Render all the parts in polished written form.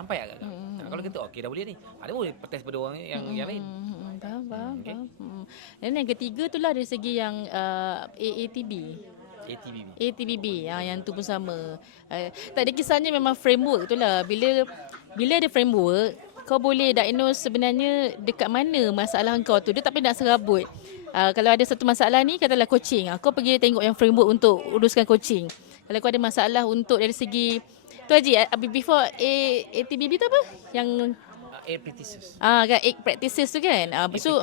sampai agak. Kalau kita okey dah boleh ni. Ada boleh test pada orang yang lain. Faham. Okay. Dan yang ketiga tu lah dari segi yang AATB. ATBB yang tu pun sama. Tak ada, kisahnya memang framework tu lah. Bila ada framework, kau boleh diagnose sebenarnya dekat mana masalah kau tu. Dia tak payah nak serabut. Kalau ada satu masalah ni, katalah coaching. Kau pergi tengok yang framework untuk uruskan coaching. Kalau kau ada masalah untuk dari segi tu Haji, before ATBB tu apa? Yang 8 practices. kan 8 practices tu kan. So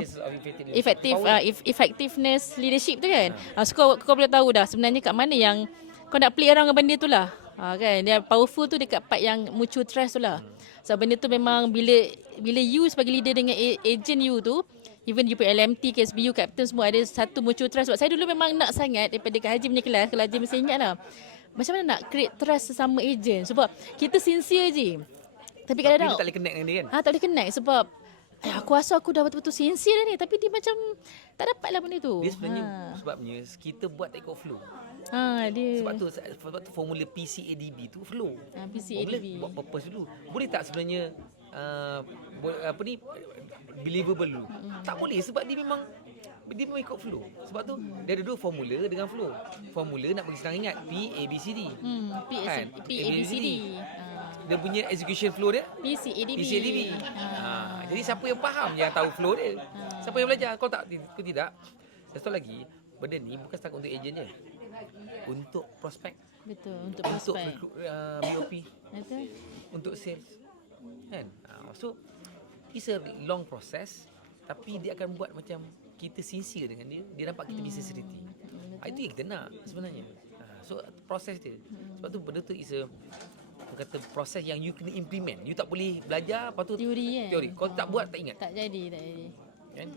effectiveness leadership tu kan. So kau boleh tahu dah sebenarnya kat mana yang kau nak play around dengan benda tu lah. Kan dia powerful tu dekat part yang mutual trust tu lah. So benda tu memang bila you sebagai leader dengan agent you tu, even you put LMT, KSBU, captain semua ada satu mutual trust. Sebab saya dulu memang nak sangat daripada Kak Haji punya kelas, kalau Haji masih ingat lah. Macam mana nak create trust sesama agent. Sebab kita sincere je. Tapi kadang-kadang tak boleh connect dengan dia kan. tak boleh connect sebab aku rasa aku dah betul-betul sincere dah ni, tapi dia macam tak dapat lah benda tu. Dia sebenarnya sebabnya kita buat tak ikut flow. Dia Sebab tu formula PCADB tu flow. PCADB. Buat purpose dulu. Boleh tak sebenarnya believable dulu? Tak boleh sebab dia memang ikut flow. Sebab tu dia ada dua formula dengan flow. Formula nak bagi senang ingat PABCD. PABCD. Dia punya execution flow dia PCADB. Jadi siapa yang faham yang tahu flow dia. Siapa yang belajar. Kalau tidak. Satu lagi, benda ni bukan setakat untuk ejen je. Untuk prospek. Betul, untuk prospek. Untuk BOP. Betul. Untuk sales. Kan? So it's a long process, tapi dia akan buat macam kita sincere dengan dia. Dia nampak kita punya sincerity. Itu yang kita nak sebenarnya. So proses dia. Sebab tu benda tu is a kata proses yang you kena implement. You tak boleh belajar lepas tu Teori kan. Kau tak buat tak ingat. Tak jadi. Kan?